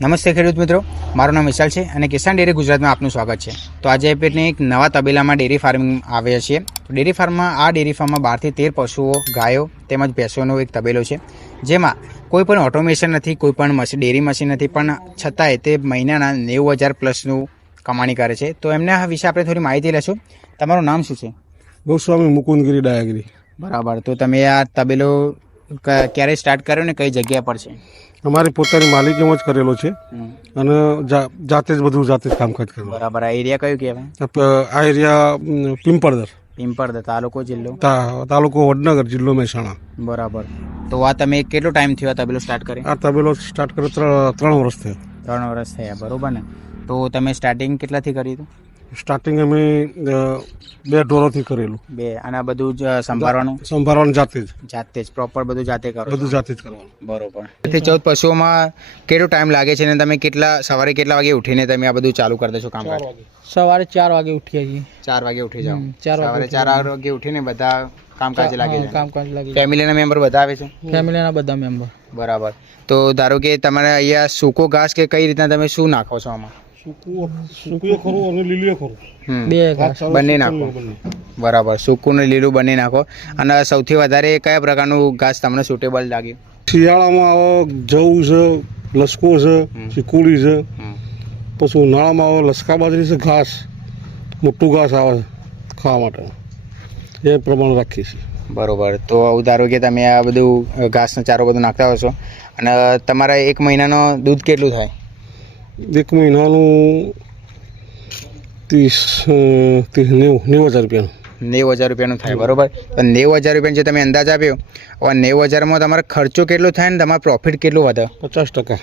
નમસ્તે ખેડૂત મિત્રો મારું નામ વિશાલ છે અને કિસાન ડેરી ગુજરાતમાં આપનું સ્વાગત છે. તો આજે પેટને એક નવા તબેલામાં ડેરી ફાર્મિંગ આવ્યા છીએ. તો ડેરી ફાર્મમાં આ ડેરી ફાર્મમાં બારથી તેર પશુઓ ગાયો તેમજ ભેંસોનો એક તબેલો છે. જેમાં કોઈ પણ ઓટોમેશન નથી કોઈ પણ મશીન ડેરી મશીન નથી પણ છતાંય તે મહિનાના નેવું હજાર પ્લસનું કમાણી કરે છે. તો એમના વિશે આપણે થોડી માહિતી લેશું તમારું નામ શું છે? ગોસ્વામી મુકુંદગીરી ડાયાગીરી. બરાબર. તો તમે આ તબેલો ક્યારે સ્ટાર્ટ કર્યો ને કઈ જગ્યા પર છે? અમારી પોતાની માલિકીમાં જ કરેલો છે. અને જાતે જ બધું જાતે જ કામકાજ કરેલું. બરાબર. આ એરિયા કયું કહેવાય? આ એરિયા પિંપળદર પિંપળદર પિંપળ તાલુકો જિલ્લો? તાલુકો વડનગર જિલ્લો મહેસાણા. બરાબર. તો આ તમે કેટલો ટાઈમ થયો આ તબેલો સ્ટાર્ટ કર્યો? આ તબેલો સ્ટાર્ટ કર્યો ત્રણ વર્ષ થયો. ત્રણ વર્ષ થયા બરોબર ને? તો તમે સ્ટાર્ટિંગ કેટલાથી કરી હતું? સ્ટાર્ટિંગ અમે બે ઢોરોથી કરેલું. બે અને આ બધું જ સંભાળવાનું સંભાળવાનું જાતે જ. જાતે જ પ્રોપર બધું જાતે કરો? બધું જાતે જ કરવાનું. બરોબર. થી ચૌદ પશુઓમાં કેટલો ટાઈમ લાગે છે ને તમે કેટલા સવારે કેટલા વાગે ઉઠીને તમે આ બધું ચાલુ કરી દેશો કામ સવારે ચાર વાગે ઉઠીએ છીએ. ચાર વાગે ઉઠી જાઓ. ચાર વાગે સવારે ચાર વાગે ઉઠીને બધા કામકાજ લાગે છે કામકાજ લાગે ફેમિલીના મેમ્બર બધા આવે છે? ફેમિલીના બધા મેમ્બર બરાબર. તો ધારો કે તમારે અહીંયા સૂકો ઘાસ કે કઈ રીતના તમે શું નાખો છો આમાં? સૂકું સૂકું ખરું અને લીલું ખરું. બે બંને નાખો. બરાબર સૂકું ને લીલું બંને નાખો. અને સૌથી વધારે કયા પ્રકારનું ઘાસ તમને સુટેબલ લાગ્યું શિયાળામાં આવો જવું છે લસકો છે ચીકુડી છે. પછી ઉનાળામાં આવો લસકા બાજરી છે ઘાસ. મોટું ઘાસ આવે ખાવા માટે એ પ્રમાણે રાખીએ છીએ. બરોબર. તો આવું ધારો કે તમે આ બધું ઘાસનો ચારો બધું નાખતા હશો. અને તમારા એક મહિનાનો દૂધ કેટલું થાય? એક મહિનાનું ત્રીસ ત્રીસ નેવું નેવું હજાર રૂપિયાનું. નેવું હજાર રૂપિયાનું થાય બરોબર? તો નેવું હજાર રૂપિયાનો જે તમે અંદાજ આપ્યો હવે નેવું હજારમાં તમારો ખર્ચો કેટલો થાય ને તમારો પ્રોફિટ કેટલું વધે? પચાસ ટકા.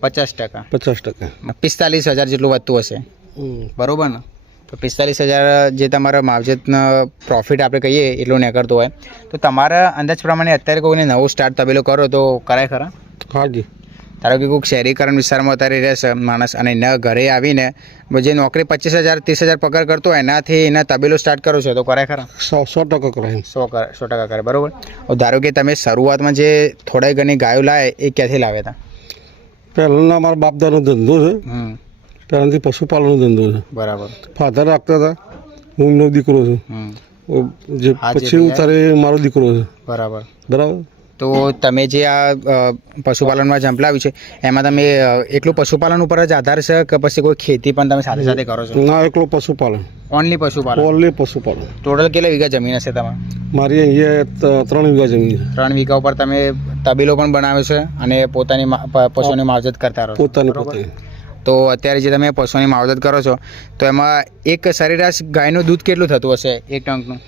પચાસ ટકા. પચાસ ટકા. પિસ્તાલીસ હજાર જેટલું વધતું હશે. બરાબર ને? તો પિસ્તાલીસ હજાર જે તમારા માવજતનો પ્રોફિટ આપણે કહીએ એટલું નીકળતું હોય. તો તમારા અંદાજ પ્રમાણે અત્યારે કોઈને નવો સ્ટાર્ટ તબેલો કરો તો કરાય ખરા? હાજી ધારો કે કોઈક શહેરીકરણ વિસ્તારમાં અત્યારે રહેશે માણસ અને એના ઘરે આવીને જે નોકરી પચીસ હજાર ત્રીસ હજાર પગાર કરતો એનાથી એના તબેલો સ્ટાર્ટ કરો છો તો કરે ખરા? સો સો ટકા કરે સો કર સો ટકા કરે બરાબર? ધારો કે તમે શરૂઆતમાં જે થોડા ઘણી ગાયો લાવે એ ક્યાંથી લાવ્યા હતા પહેલાંના મારા બાપદાનો ધંધો છે. પહેલાંથી પશુપાલનનો ધંધો છે. બરાબર. ફાધર રાખતા હતા. હું એમનો દીકરો છું. જે પછી હું તારે મારો દીકરો છે. બરાબર. બરાબર? તો તમે જે આ પશુપાલનમાં ઝંપલાવ્યું છે એમાં તમે એકલું પશુપાલન ઉપર જ આધાર છે કે પછી કોઈ ખેતી પણ તમે સાથે સાથે કરો છો? ના એકલું પશુપાલન. ઓનલી પશુપાલન? ઓનલી પશુપાલન. ટોટલ કેટલા વીઘા જમીન હશે તમારે? મારી અહીંયા ત્રણ વીઘા જમીન ત્રણ વીઘા ઉપર તમે તબેલો પણ બનાવ્યો છે અને પોતાની પશુઓની પશુની માવજત કરતા રહો પોતાની પોતાની. તો અત્યારે જે તમે પશુની માવજત કરો છો તો એમાં એક સરેરાશ ગાયનું દૂધ કેટલું થતું હશે? એક ટંકનું?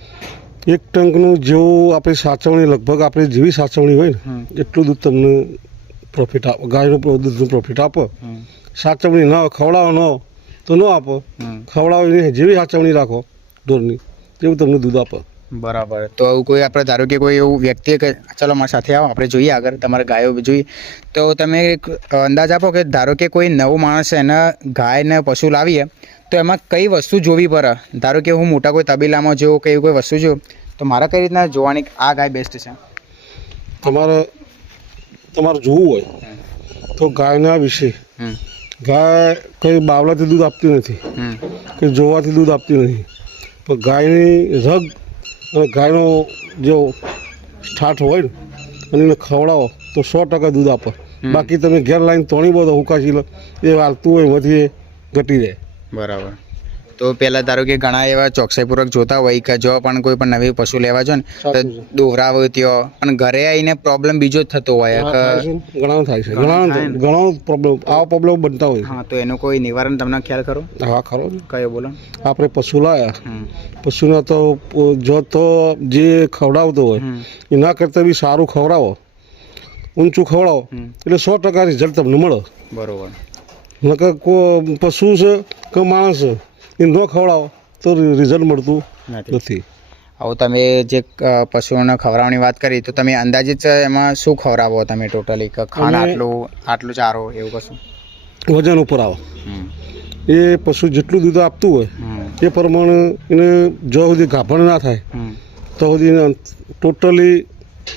એક ટંકનું જેવું આપણી સાચવણી લગભગ આપણે જેવી સાચવણી હોય ને એટલું દૂધ તમને પ્રોફિટ આપો ગાયનું દૂધનું પ્રોફિટ આપો. સાચવણી ન ખવડાવો ન હોય તો ન આપો. હમ. ખવડાવો નહીં જેવી સાચવણી રાખો ઢોરની તેવું તમને દૂધ આપો. બરાબર. તો આવું કોઈ આપણે ધારો કે કોઈ એવું વ્યક્તિ કે ચાલો મારી સાથે આવો આપણે જોઈએ આગળ તમારે ગાયો જોઈએ. તો તમે એક અંદાજ આપો કે ધારો કે કોઈ નવો માણસ એના ગાય ને પશુ લાવીએ તો એમાં કઈ વસ્તુ જોવી પડે ધારો કે હું મોટા કોઈ તબેલામાં જોઉં કે એવી કોઈ વસ્તુ જોઉં તો મારે કઈ રીતના જોવાની આ ગાય બેસ્ટ છે? તમારે તમારે જોવું હોય તો ગાયના વિશે. ગાય કંઈ બાવલાથી દૂધ આપતી નથી કે જોવાથી દૂધ આપતી નથી. પણ ગાયની રગ અને ગાયનો જે સ્ટાર્ટ હોય ને અને એને ખવડાવો તો સો ટકા દૂધ આપે. બાકી તમે ઘેર લાઈન તોણી બધો હુકાશી લો એ વાલતું હોય વધીએ ઘટી જાય. બરાબર. તો પહેલાં ધારો કે ઘણા એવા ચોકસાઈપૂર્વક જોતા હોય કે જો પણ કોઈ પણ નવી પશુ લેવા જો ને તો દોહરાવો ત્યો. પણ ઘરે આવીને પ્રોબ્લેમ બીજો જ થતો હોય. ઘણા થાય છે. ઘણા ઘણા પ્રોબ્લેમ આવા પ્રોબ્લેમ બનતા હોય હા તો એનું કોઈ નિવારણ તમને ખ્યાલ ખરો? છે હા ખરો કયો બોલો? આપણે પશુ લાયા. પશુના તો જો તો જે ખવડાવતો હોય એના કરતાં બી સારું ખવડાવો. ઊંચું ખવડાવો. એટલે સો ટકા રિઝલ્ટ તમને મળે. બરોબર. નકર કો પશુ છે કે માણસ એ ન ખવડાવો તો રિઝલ્ટ મળતું નથી. આવું તમે જે પશુઓને ખવડાવવાની વાત કરી તો તમે અંદાજિત એમાં શું ખવડાવો તમે ટોટલી ખાંડ આટલું આટલું ચારો એવું કશું? વજન ઉપર આવો. એ પશુ જેટલું દૂધ આપતું હોય એ પ્રમાણે એને જો સુધી ગાભણ ના થાય તો સુધી ટોટલી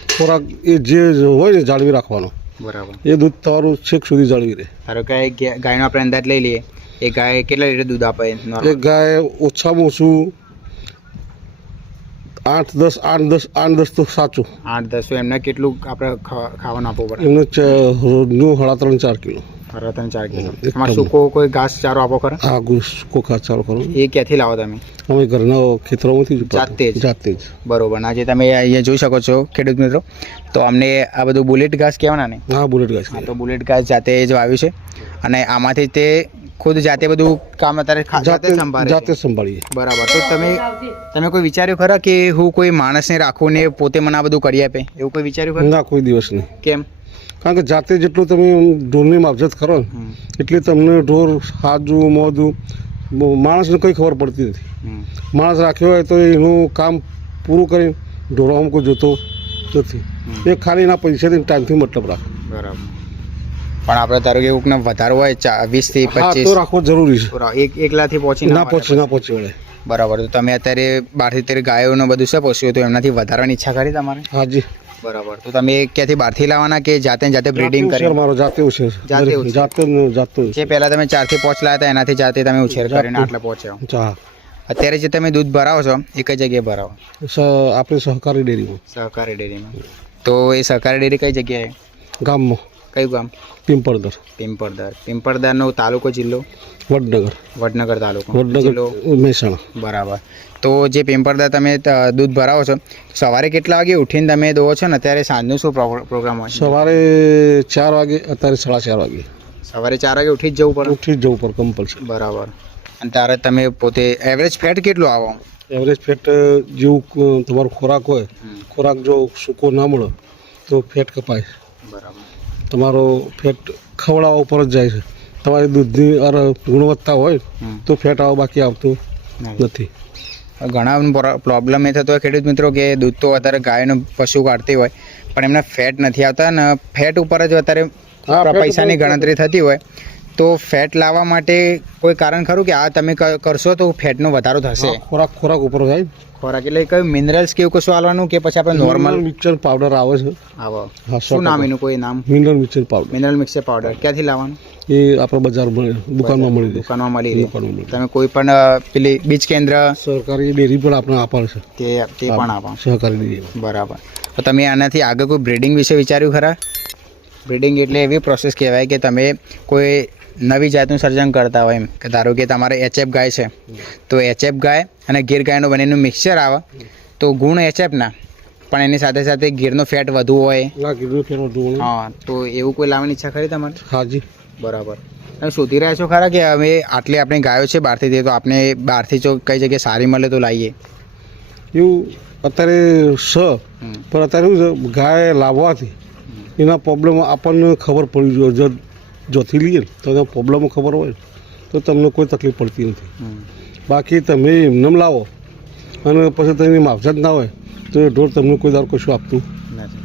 ખોરાક એ જે હોય ને જાળવી રાખવાનો. બરાબર. એ દૂધ તમારું છેક સુધી જળવી રહે. ધારો કે ગાયનો આપણે અંદાજ લઈ લઈએ એ ગાય કેટલા લીટર દૂધ આપે? એક ગાય ઓછામાં ઓછું આઠ દસ આઠ દસ આઠ દસ તો સાચું. આઠ દસ એમને કેટલું આપણે ખાવાનું આપવું પડે? એમને હળા રોજનું સાડા ત્રણ ચાર કિલો. ત્રણ ચાર કિલો એમાં સૂકો કોઈ ઘાસ ચારો આપો ખરા? હા સૂકો ઘાસ ચારો કરો. એ ક્યાંથી લાવો તમે? અમે ઘરના ખેતરોમાંથી જાતે જ? જાતે જ. બરોબર. ના જે તમે અહીંયા જોઈ શકો છો ખેડૂત મિત્રો. તો અમને આ બધું બુલેટ ઘાસ કહેવાના ને? હા બુલેટ ઘાસ તો બુલેટ ઘાસ જાતે જ વાવ્યું છે. અને આમાંથી તે ખુદ જાતે બધું કામ અત્યારે જાતે સંભાળે જાતે. સંભાળીએ. બરાબર. તો તમે તમે કોઈ વિચાર્યું ખરા કે હું કોઈ માણસને રાખું ને પોતે મને આ બધું કરી આપે? એવું કોઈ વિચાર્યું ખરા? ના કોઈ દિવસ નહીં. કેમ? કારણ કે જાતે જેટલું તમે ઢોરની માવજત કરો એટલે તમને ઢોર હાજું મોજું માણસને કંઈ ખબર પડતી નથી. માણસ રાખ્યો હોય તો એનું કામ પૂરું કરી ઢોરો અમુક જોતો નથી. એ ખાલી એના પૈસાથી ટાઈમથી મતલબ રાખે. બરાબર. પણ આપણે ધારો કે એવું વધારે હોય ચા વીસથી પચીસ. તો રાખવો જરૂરી છે. એક એકલાથી પહોંચી ના પહોંચી. ના પહોંચી વળે બરાબર તો તમે અત્યારે બારથી તેર ગાયોનું બધું છે પશુઓ તો એમનાથી વધારવાની ઈચ્છા કરી તમારે? હાજી. બરાબર. તો તમે ક્યાંથી બહારથી લાવવાના કે જાતે જાતે બ્રીડિંગ કરી મારો જાતે ઉછેર. જાતે જાતે જાતે જે પહેલા તમે ચારથી પાંચ લાવ્યા હતા એનાથી જાતે તમે ઉછેર કરીને આટલે પહોંચ્યા ચા અત્યારે જે તમે દૂધ ભરાવો છો એક જ જગ્યાએ ભરાવો. સ આપણે સહકારી ડેરીમાં. સહકારી ડેરીમાં. તો એ સહકારી ડેરી કઈ જગ્યાએ? ગામમાં. કયું ગામ? પિંપળદર. પિંપળદર. પિંપળદરનો તાલુકો જિલ્લો? વડનગર. વડનગર તાલુકો. જિલ્લો? વડનગર મહેસાણા. બરાબર. તો જે પિંપળદર તમે દૂધ ભરાવો છો સવારે કેટલા વાગે ઉઠીને તમે દોવો છો ને અત્યારે સાંજનું શું પ્રો- પ્રોગ્રામ હોય સવારે ચાર વાગે અત્યારે સાડા ચાર વાગે. સવારે ચાર વાગે ઉઠી જ જવું પડે? ઉઠી જ જવું પડે કમ્પલસરી બરાબર. અને ત્યારે તમે પોતે એવરેજ ફેટ કેટલું આવો? એવરેજ ફેટ જેવું તમારો ખોરાક હોય ખોરાક જો સૂકો ના મળે તો ફેટ કપાય. બરાબર. તમારો ફેટ ખવડાવવા ઉપર જ જાય છે. તમારી દૂધની અર ગુણવત્તા હોય તો ફેટ આવો બાકી આવતું નથી. ઘણા પ્રોબ્લેમ એ થતો હોય ખેડૂત મિત્રો કે દૂધ તો અત્યારે ગાયનું પશુ કાઢતી હોય પણ એમને ફેટ નથી આવતા ને ફેટ ઉપર જ અત્યારે પૈસાની ગણતરી થતી હોય. તો ફેટ લાવવા માટે કોઈ કારણ ખરું કે આ તમે કરશો તો ફેટનો વધારો થશે? ખોરાક ખોરાક ઉપર થાય. ખોરાક એટલે કયું? મિનરલ્સ કે એવું કશું આલવાનું કે પછી આપણે નોર્મલ મિક્સર પાવડર આવે છે. આવો. શું નામ એનું કોઈ નામ? Mineral mixer powder mineral mixer powder ક્યાંથી લાવવાનું? એ આપણે બજાર દુકાનમાં મળી દુકાનમાં મળી તમે કોઈ પણ પેલી બીજ કેન્દ્ર? સરકારી ડેરી પણ આપણે આપણ છે. તે તે પણ આપણ. સહકારી ડેરી બરાબર. તો તમે આનાથી આગળ કોઈ બ્રીડિંગ વિશે વિચાર્યું ખરા? બ્રીડિંગ એટલે એવી પ્રોસેસ કહેવાય કે તમે કોઈ નવી જાતનું સર્જન કરતા હોય એમ. કે ધારો કે તમારે એચએફ ગાય છે તો એચએફ ગાય અને ગીર ગાયનું બંનેનું મિક્સચર આવે તો ગુણ એચએફના પણ એની સાથે સાથે ગીરનો ફેટ વધુ હોય. હા તો એવું કોઈ લાવવાની ઈચ્છા ખરી તમારે? હાજી. બરાબર. તમે શોધી રહ્યા છો ખરા કે હવે આટલી આપણી ગાયો છે બહારથી તો આપણે બહારથી જો કઈ જગ્યાએ સારી મળે તો લાવીએ? એવું અત્યારે સ પણ અત્યારે શું છે ગાય લાવવાથી એના પ્રોબ્લેમ આપણને ખબર પડી જોઈએ જો જોથી લઈએ તો એના પ્રોબ્લેમો ખબર હોય તો તમને કોઈ તકલીફ પડતી નથી. બાકી તમે એમને લાવો અને પછી તેની માવજત ના હોય તો એ ઢોર તમને કોઈ દાર કશું આપતું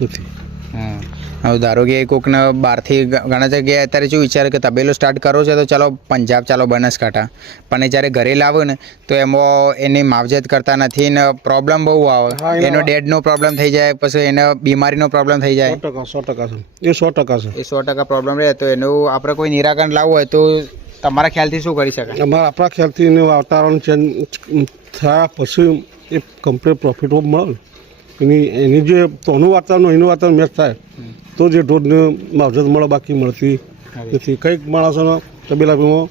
નથી. હવે ધારો કે કોકને બહારથી ઘણા જગ્યાએ અત્યારે શું વિચારે કે તબેલો સ્ટાર્ટ કરો છે તો ચાલો પંજાબ ચાલો બનાસકાંઠા. પણ એ જ્યારે ઘરે લાવે ને તો એમાં એની માવજત કરતા નથી ને પ્રોબ્લેમ બહુ આવે. એનો- ડેડનો પ્રોબ્લેમ થઈ જાય પછી એને બીમારીનો પ્રોબ્લેમ થઈ જાય. સો ટકા એ સો ટકા છે. એ સો ટકા પ્રોબ્લેમ રહે તો એનું આપણે કોઈ નિરાકરણ લાવવું હોય તો તમારા ખ્યાલથી શું કરી શકાય? અમારા આપણા ખ્યાલથી એનું વાતાવરણ ચેન્જ થયા પછી એ કમ્પ્લીટ પ્રોફિટ મળે એની એની જે તોનું વાતાવરણ એનું વાતાવરણ મેચ થાય તો જે ઢોરને માવજત મળે બાકી મળતી નથી. કંઈક માણસોનો તબેલામાં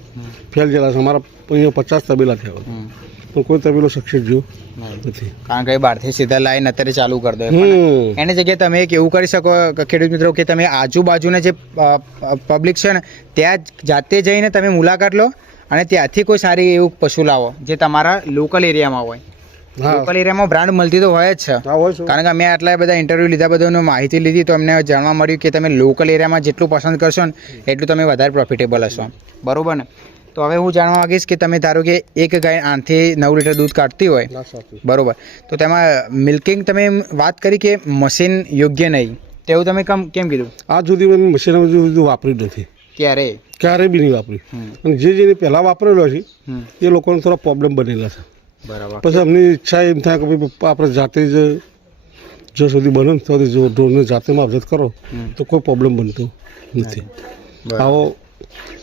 ફેલ ગયેલા છે. અમારા અહીંયા પચાસ તબેલા થયા. પણ કોઈ તબેલો સક્સેસ જેવો નથી. કારણ કે બહારથી સીધા લાઈન અત્યારે ચાલુ કરી દો એની જગ્યાએ તમે એક એવું કરી શકો ખેડૂત મિત્રો કે તમે આજુબાજુના જે પબ્લિક છે ને ત્યાં જ જાતે જઈને તમે મુલાકાત લો અને ત્યાંથી કોઈ સારી એવું પશુ લાવો જે તમારા લોકલ એરિયામાં હોય. લોકલ એરિયામાં બ્રાન્ડ મળતી તો હોય જ છે. કારણ કે મેં આટલા બધા ઇન્ટરવ્યૂ લીધા બધાનું માહિતી લીધી તો અમને જાણવા મળ્યું કે તમે લોકલ એરિયામાં જેટલું પસંદ કરશો ને એટલું તમે વધારે પ્રોફિટેબલ હશો. બરોબર ને? તો હવે હું જાણવા માંગીશ કે તમે ધારો કે એક ગાય આઠથી નવ લીટર દૂધ કાઢતી હોય બરોબર તો તેમાં મિલ્કિંગ તમે વાત કરી કે મશીન યોગ્ય નહીં. તેવું તમે કેમ કેમ કીધું? આજ સુધી મેં મશીન સુધી વાપર્યું નથી. ક્યારે? ક્યારે બી નહીં વાપરી. હમ, અને જે જેને પહેલાં વાપરેલો છે એ લોકોને થોડા પ્રોબ્લેમ બનેલા છે. બરાબર. પછી અમની ઈચ્છા એમ થાય કે ભાઈ પપ્પા આપણે જાતે જ જો સુધી બને ને સુધી જો ડ્રોનને જાતે માવજત કરો તો કોઈ પ્રોબ્લેમ બનતો નથી. આવો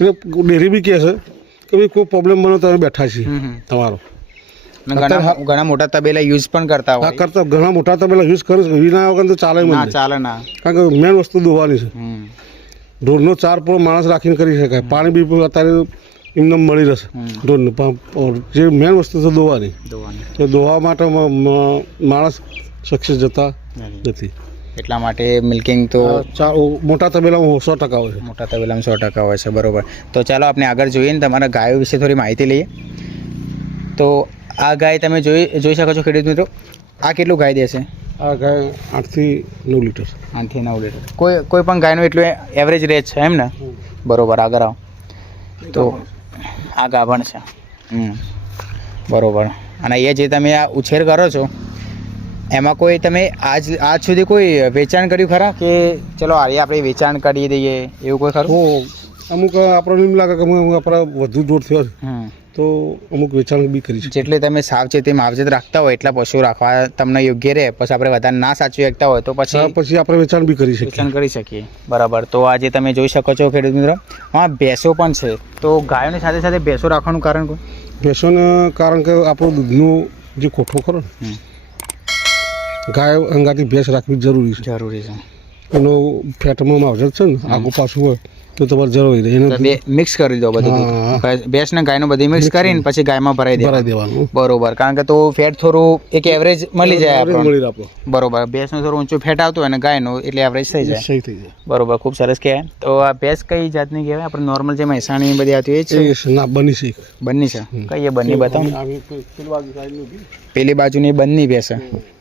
એટલે ડેરી બી કહે છે કે ભાઈ કોઈ પ્રોબ્લેમ બને તો બેઠા છીએ. તમારો. ઘણા મોટા તબેલા યુઝ પણ કરતા હોય. કરતા ઘણા મોટા તબેલા યુઝ કરે છે. વિના વગર તો ચાલે ના ચાલે ના. કારણ કે મેન વસ્તુ દોવાની છે. ઢોરનો ચાર પૂરો માણસ રાખીને કરી શકાય. પાણી બી અત્યારે એમને મળી રહેશે. ઢોરને પણ જે મેન વસ્તુ છે દોવાની. દોવાની. તો દોવા માટે માણસ સક્સેસ જતા નથી. એટલા માટે મિલ્કિંગ તો મોટા તબેલામાં સો ટકા હોય છે. મોટા તબેલામાં સો ટકા હોય છે બરોબર. તો ચાલો આપણે આગળ જોઈએ ને તમારા ગાયો વિશે થોડી માહિતી લઈએ. તો આ ગાય તમે જોઈ જોઈ શકો છો ખેડૂત મિત્રો. આ કેટલું ગાય દેશે? આ ગાય આઠથી નવ લીટર. આઠથી નવ લીટર. કોઈ કોઈ પણ ગાયનું એટલું એવરેજ રેટ છે એમ ને? બરોબર આગળ આવો. તો આ પણ છે. હમ. બરોબર. અને એ જે તમે આ ઉછેર કરો છો એમાં કોઈ તમે આજ આજ સુધી કોઈ વેચાણ કર્યું ખરા? કે ચલો આ આપણે વેચાણ કરી દઈએ એવું કોઈ ખરું? અમુક આપણને એમ લાગે કે આપણા વધુ જોર થયો તો અમુક વેચાણ બી કરી છે જેટલી તમે સાવચેતી માવજત રાખતા હોય એટલા પશુ રાખવા તમને યોગ્ય રહે. પછી આપણે વધારે ના સાચવી શકતા હોય તો પછી પછી આપણે વેચાણ બી કરી શકીએ. વેચાણ કરી શકીએ. બરાબર. તો આજે તમે જોઈ શકો છો ખેડૂત મિત્રો. હા ભેંસો પણ છે. તો ગાયોની સાથે સાથે ભેંસો રાખવાનું કારણ કોઈ? ભેંસોને કારણ કે આપણું દૂધનું જે કોઠો ખરો ને. ગાય અંગાથી ભેંસ રાખવી જરૂરી છે. જરૂરી છે. એનો ફેટમાં માવજત છે ને આગુ પાછું હોય. તો તમારે જરૂરી રહે એને બે મિક્સ કરી દો બધું ભેંસ- ને ગાયનું બધી મિક્સ કરીને પછી ગાયમાં ભરાઈ ભરાઈ દેવાનું. બરોબર. કારણ કે તો ફેટ થોડું એક એવરેજ મળી જાય મળી આપણો બરોબર. ભેંસનું થોડું ઊંચું ફેટ આવતું હોય અને ગાયનું એટલે એવરેજ થઈ જાય. સહી થઈ જાય. બરોબર. ખૂબ સરસ કહેવાય. તો આ ભેંસ કઈ જાતની કહેવાય? આપણે નોર્મલ જે મહેસાણી બધી આવતી હોય છે. ના બની છે. બંની છે. કઈ એ બંની બતાવો. પેલી. બાજુની બંની ભેંસ. છે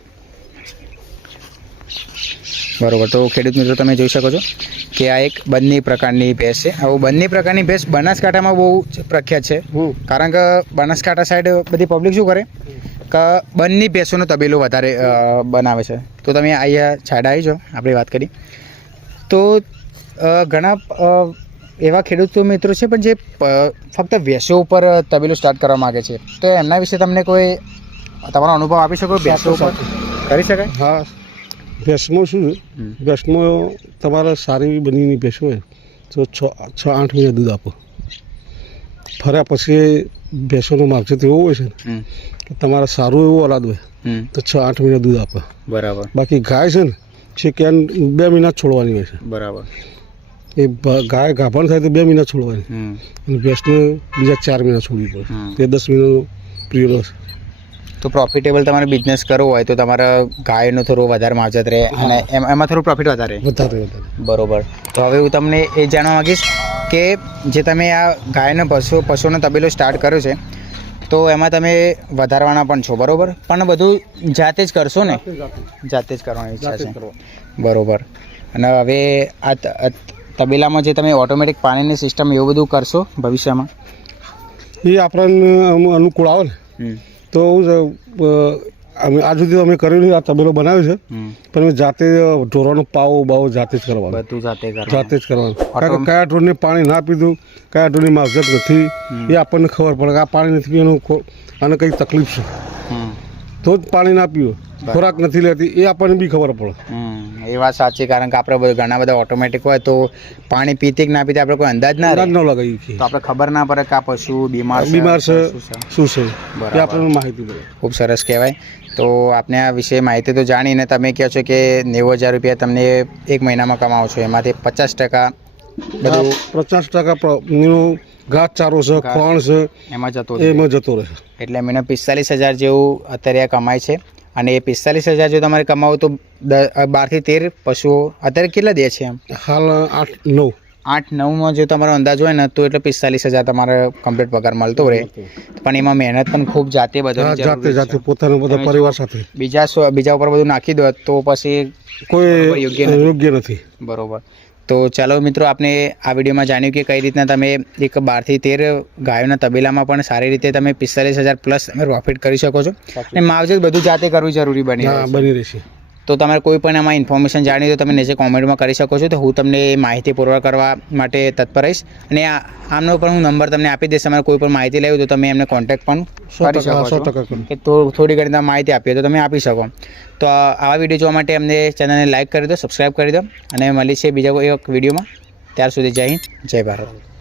બરોબર. તો ખેડૂત મિત્રો તમે જોઈ શકો છો કે આ એક બંને પ્રકારની ભેંસ છે. આવું બંને પ્રકારની ભેંસ બનાસકાંઠામાં બહુ પ્રખ્યાત છે. કારણ કે બનાસકાંઠા સાઈડ બધી પબ્લિક શું કરે? કે બંની ભેંસોનો તબેલો વધારે બનાવે છે. તો તમે અહીંયા છાડા આવી જાઓ આપણે વાત કરી. તો ઘણા એવા ખેડૂતો મિત્રો છે પણ જે ફક્ત ભેંસો ઉપર તબેલો સ્ટાર્ટ કરવા માગે છે. તો એમના વિશે તમને કોઈ તમારો અનુભવ આપી શકો? ભેંસો ઉપર કરી શકાય? હા. ભેંસમાં શું. ભેંસમાં તમારે સારી એવી બનીની ભેંસ હોય તો છ છ આઠ મહિના દૂધ આપો. ફર્યા પછી ભેંસોનું માવજત એવું હોય છે ને કે તમારે સારું એવું ઓલાદ હોય તો છ આઠ મહિના દૂધ આપે. બરાબર. બાકી ગાય છે ને છે કેન બે મહિના છોડવાની હોય છે. બરાબર. એ ગાય ગાભણ થાય તો બે મહિના છોડવાની. અને ભેંસને બીજા ચાર મહિના છોડવી પડે. તે દસ મહિનાનો પિરિયડ હશે. તો પ્રોફિટેબલ તમારે બિઝનેસ કરવો હોય તો તમારે ગાયનું થોડું વધારે માવજત રહે અને એમ- એમાં થોડું પ્રોફિટ વધારે વધારે બરોબર. તો હવે હું તમને એ જાણવા માંગીશ કે જે તમે આ ગાયનો પશુ પશુનો તબેલો સ્ટાર્ટ કર્યો છે તો એમાં તમે વધારવાના પણ છો બરોબર? પણ બધું જાતે જ કરશો ને? જાતે જ કરવાની. ઈચ્છા છે. બરોબર. અને હવે આ તબેલામાં જે તમે ઓટોમેટિક પાણીની સિસ્ટમ એવું બધું કરશો ભવિષ્યમાં? એ આપણને અનુકૂળ આવે ને. તો અમે આજ સુધી અમે કરેલું આ તબેલો બનાવ્યો છે. પણ અમે જાતે ઢોરોનો પાવો બાવો જાતે જ કરવાનો. બધું જાતે જાતે જ કરવાનું. કારણ કે કયા ઢોરને પાણી ના પીધું કયા ઢોરની માવજત નથી એ આપણને ખબર પડે કે આ પાણી નથી પીવાનું આને કંઈ તકલીફ છે. તો જ પાણી ના પીવું. ખોરાક નથી લેતી એ આપણને બી ખબર પડે. એ વાત સાચી કારણ કે આપણે બધું ઘણા બધા ઓટોમેટિક હોય તો પાણી પીતી કે ના પીતી આપણે કોઈ અંદાજ ના અંદાજ ન લગાવી તો આપણે ખબર ના પડે કે આ પશુ બીમાર બીમાર છે શું છે. બરાબર. આપણને માહિતી મળે ખૂબ સરસ કહેવાય તો આપને આ વિશે માહિતી તો જાણીને તમે કહો છો કે નેવું હજાર રૂપિયા તમને એક મહિનામાં કમાવો છો એમાંથી પચાસ ટકા બધું પચાસ ટકા ઘાસચારો છે. ખોણ છે એમાં જતો રહે. એમાં જતો રહે એટલે મહિના પિસ્તાલીસ હજાર જેવું અત્યારે આ કમાય છે અને એ પિસ્તાલીસ હજાર જો તમારે કમાવો તો બારથી તેર પશુઓ અત્યારે કેટલા દે છે એમ? હાલ આઠ નવ. આઠ નવમાં જો તમારો અંદાજ હોય ને તો એટલે પિસ્તાલીસ હજાર તમારે કમ્પ્લીટ પગાર મળતો રહે. પણ એમાં મહેનત પણ ખૂબ જાતે હા, જાતે જાતે પોતાનો પોતાના બધા પરિવાર સાથે. બીજા બીજા ઉપર બધું નાખી દો તો પછી કોઈ યોગ્ય યોગ્ય નથી. બરોબર. તો ચાલો મિત્રો આપણે આ વિડીયોમાં જાણ્યું કે કઈ રીતના તમે એક બારથી તેર ગાયોના તબેલામાં પણ સારી રીતે તમે પિસ્તાલીસ હજાર પ્લસ તમે પ્રોફિટ કરી શકો છો. અને માવજત બધું જાતે કરવું જરૂરી બની. બની રહેશે. તો તમારે કોઈ પણ આમાં ઇન્ફોર્મેશન જાણી તો તમે નીચે કોમેન્ટમાં કરી શકો છો. તો હું તમને માહિતી પુરવાર કરવા માટે તત્પર રહીશ. અને આ આમનો પણ હું નંબર તમને આપી દઈશ. તમારે કોઈ પણ માહિતી લેવી તો તમે એમને કોન્ટેક્ટ પણ કરી શકો છો. કે તો થોડી ઘણી તમે માહિતી આપીએ તો તમે આપી શકો. તો આવા વીડિયો જોવા માટે અમને ચેનલને લાઇક કરી દો સબસ્ક્રાઈબ કરી દો. અને મળી છે બીજા કોઈ એક વિડીયોમાં ત્યાર સુધી જય હિન્દ જય ભારત.